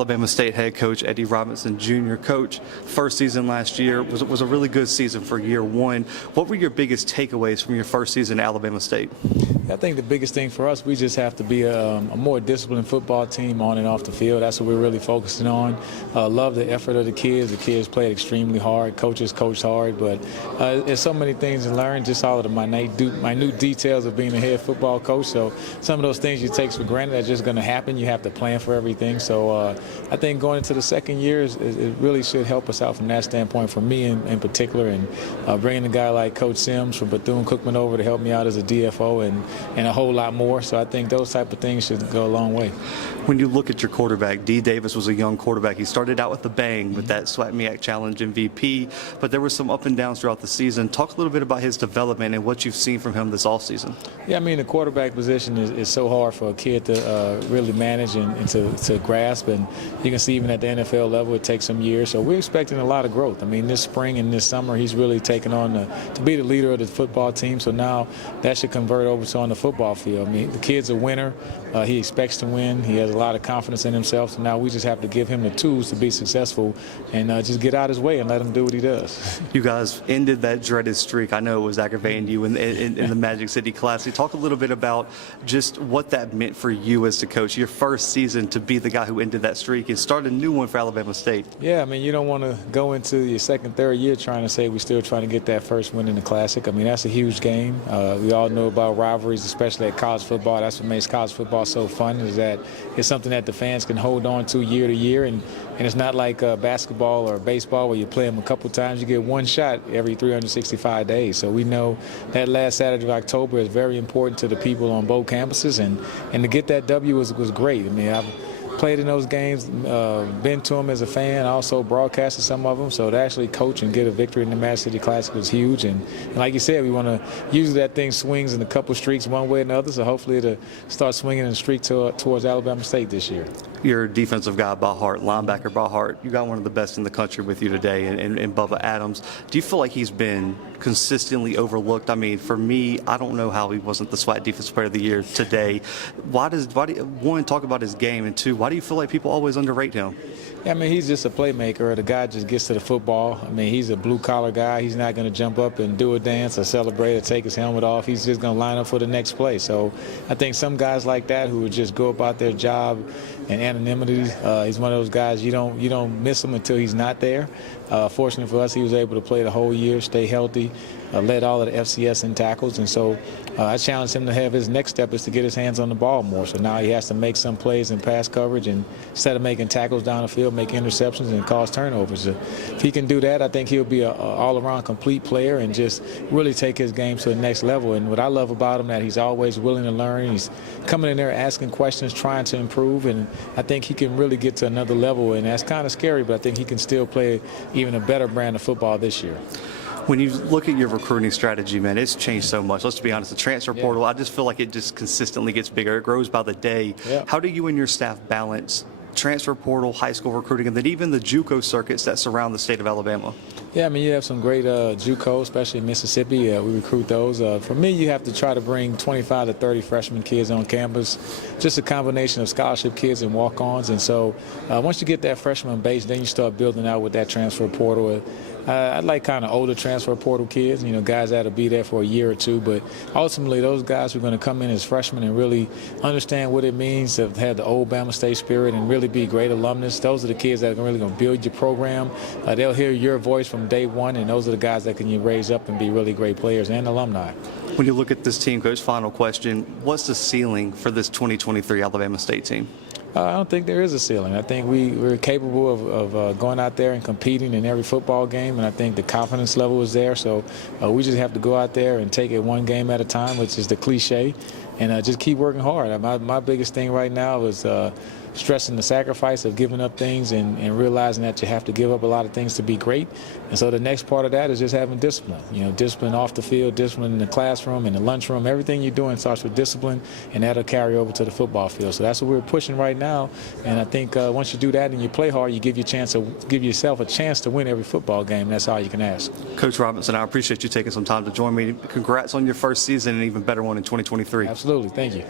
Alabama State head coach Eddie Robinson Jr. Coach, first season last year was a really good season for year one. What were your biggest takeaways from your first season at Alabama State? I think the biggest thing for us, we just have to be a more disciplined football team on and off the field. That's what we're really focusing on. Love the effort of the kids. The kids played extremely hard. Coaches coached hard. But there's so many things to learn, just all of the minute details of being a head football coach. So some of those things you take for granted are just going to happen. You have to plan for everything. So I think going into the second year, it really should help us out from that standpoint, for me in particular, and bringing a guy like Coach Sims from Bethune-Cookman over to help me out as a DFO and a whole lot more. So I think those type of things should go a long way. When you look at your quarterback, D. Davis was a young quarterback. He started out with a bang with that SWAC Media Challenge MVP, but there were some up and downs throughout the season. Talk a little bit about his development and what you've seen from him this offseason. Yeah, I mean, the quarterback position is so hard for a kid to really manage and to grasp, and you can see even at the NFL level it takes some years. So we're expecting a lot of growth. I mean, this spring and this summer he's really taken on to be the leader of the football team, so now that should convert over to on the football field. I mean, the kid's a winner. He expects to win. He has a lot of confidence in himself, so now we just have to give him the tools to be successful and just get out his way and let him do what he does. You guys ended that dreaded streak. I know it was aggravating you in the Magic City Classic. Talk a little bit about just what that meant for you as the coach, your first season to be the guy who ended that streak and start a new one for Alabama State. Yeah, I mean, you don't want to go into your second, third year trying to say we're still trying to get that first win in the Classic. I mean, that's a huge game. We all know about rivalries, especially at college football. That's what makes college football so fun, is that it's something that the fans can hold on to year, and it's not like basketball or baseball where you play them a couple times. You get one shot every 365 days. So we know that last Saturday of October is very important to the people on both campuses, and to get that W was great. I mean, I've played in those games, been to them as a fan, also broadcasted some of them. So to actually coach and get a victory in the Magic City Classic was huge. And like you said, we want to use that thing swings in a couple streaks one way or another. So hopefully it'll start swinging in a streak towards Alabama State this year. You're a defensive guy by heart, linebacker by heart. You got one of the best in the country with you today in Bubba Adams. Do you feel like he's been consistently overlooked? I mean, for me, I don't know how he wasn't the SWAC Defensive Player of the Year today. Why do you, one, talk about his game, and two, why do you feel like people always underrate him? Yeah, I mean, he's just a playmaker. The guy just gets to the football. I mean, he's a blue-collar guy. He's not going to jump up and do a dance or celebrate or take his helmet off. He's just going to line up for the next play. So I think some guys like that who would just go about their job in anonymity, he's one of those guys you don't miss him until he's not there. Fortunately for us, he was able to play the whole year, stay healthy, led all of the FCS in tackles, and so I challenged him to have his next step is to get his hands on the ball more. So now he has to make some plays in pass coverage, and instead of making tackles down the field, make interceptions and cause turnovers. If he can do that, I think he'll be an all-around complete player and just really take his game to the next level. And what I love about him, that he's always willing to learn. He's coming in there asking questions, trying to improve, and I think he can really get to another level. And that's kind of scary, but I think he can still play even a better brand of football this year. When you look at your recruiting strategy, man, it's changed so much. Let's be honest, the transfer portal, I just feel like it just consistently gets bigger. It grows by the day. Yeah. How do you and your staff balance transfer portal, high school recruiting, and then even the JUCO circuits that surround the state of Alabama? Yeah, I mean, you have some great JUCO, especially in Mississippi. We recruit those. For me, you have to try to bring 25 to 30 freshman kids on campus, just a combination of scholarship kids and walk-ons. And so once you get that freshman base, then you start building out with that transfer portal. I like kind of older transfer portal kids, guys that'll be there for a year or two. But ultimately, those guys who are going to come in as freshmen and really understand what it means to have the old Bama State spirit and really be great alumnus, those are the kids that are really going to build your program. They'll hear your voice from day one, and those are the guys that can raise up and be really great players and alumni. When you look at this team, Coach, final question, what's the ceiling for this 2023 Alabama State team? I don't think there is a ceiling. I think we're capable of going out there and competing in every football game, and I think the confidence level is there. So we just have to go out there and take it one game at a time, which is the cliche, and just keep working hard. My biggest thing right now is stressing the sacrifice of giving up things and realizing that you have to give up a lot of things to be great. And so the next part of that is just having discipline. Discipline off the field, discipline in the classroom, in the lunchroom. Everything you're doing starts with discipline, and that'll carry over to the football field. So that's what we're pushing right now. And I think once you do that and you play hard, you give yourself a chance to win every football game. That's all you can ask. Coach Robinson, I appreciate you taking some time to join me. Congrats on your first season and an even better one in 2023. Absolutely. Thank you.